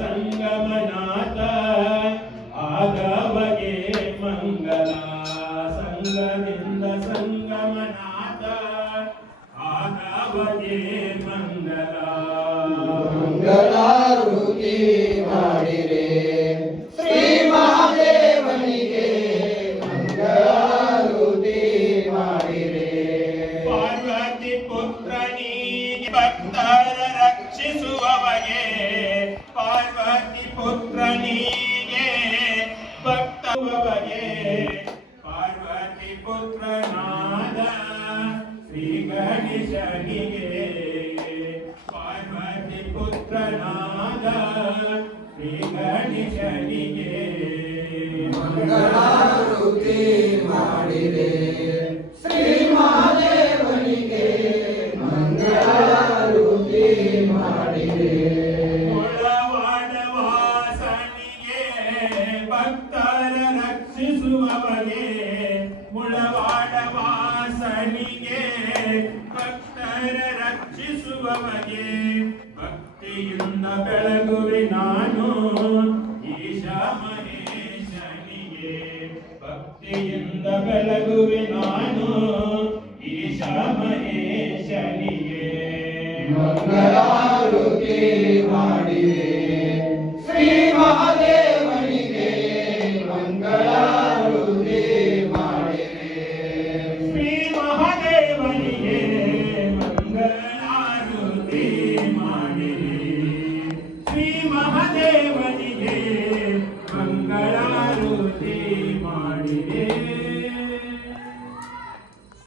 ಸಂಗಮನಾಥ ಆಗವಗೆ ಮಂಗಲ ಸಂಗದಿಂದ ಸಂಗಮನಾಥ ಆಗವಗೆ ಮಂಗಲ ಮಂಗಳಾರತಿ ಮಾಡಿರೆ ಶ್ರೀ ಮಹಾದೇವನಿಗೆ ಮಂಗಳಾರತಿ ಮಾಡಿರೆ ಪಾರ್ವತಿ ಪುತ್ರನಿಗೆ ಭಕ್ತರ ರಕ್ಷಿಸುವವಗೆ ಪಾರ್ವತಿ ಪುತ್ರನಿಗೆ ಭಕ್ತವಗೆ ಪಾರ್ವತಿ ಪುತ್ರನಾದ ಶ್ರೀ ಗಣೇಶನಿಗೆ ಪಾರ್ವತಿ ಪುತ್ರನಾದ ಶ್ರೀ ಗಣೇಶನಿಗೆ ಮಂಗಳಾರತಿ ಮಾಡಿರೆ ಶ್ರೀ ಮಹಾದೇವನಿಗೆ ಮಂಗಳಾರತಿ ಮಾಡಿರೆ ಭಕ್ತರ ರಕ್ಷಿಸುವವಗೆ ಮುಳವಾಡ ವಾಸನಿಗೆ ಭಕ್ತರ ರಕ್ಷಿಸುವವಗೆ ಭಕ್ತಿಯಿಂದ ಬೆಳಗುವೆ ನಾನು ಈಶ ಮಹೇಶನಿಗೆ ಭಕ್ತಿಯಿಂದ ಬೆಳಗುವೆ ನಾನು ಈಶ ಮಹೇಶನಿಗೆ ಮಂಗಳಾರತಿ ಮಾಡಿರೆ ಶ್ರೀ ಮಹಾದೇವನಿಗೆ ಮಂಗಳಾರತಿ ಮಾಡಿರೆ ಶ್ರೀ ಮಹಾದೇವನಿಗೆ ಮಂಗಳಾರತಿ ಮಾಡಿರೆ